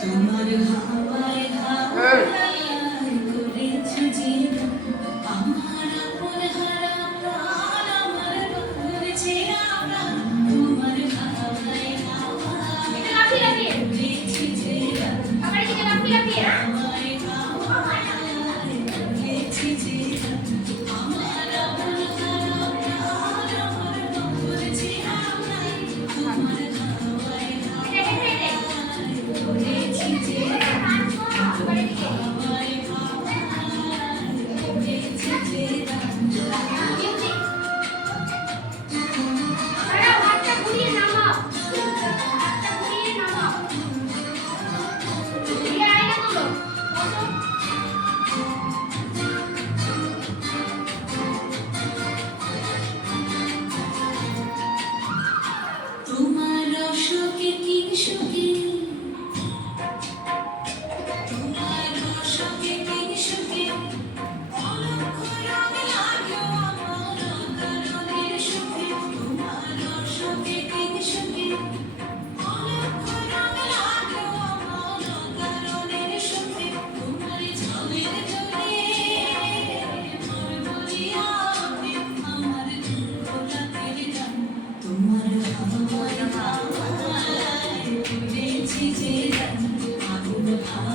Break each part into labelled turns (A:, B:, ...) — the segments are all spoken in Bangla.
A: তোমার হাওয়ায় হাওয়ায় অশোকে তিন সুখে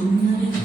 A: Tonight.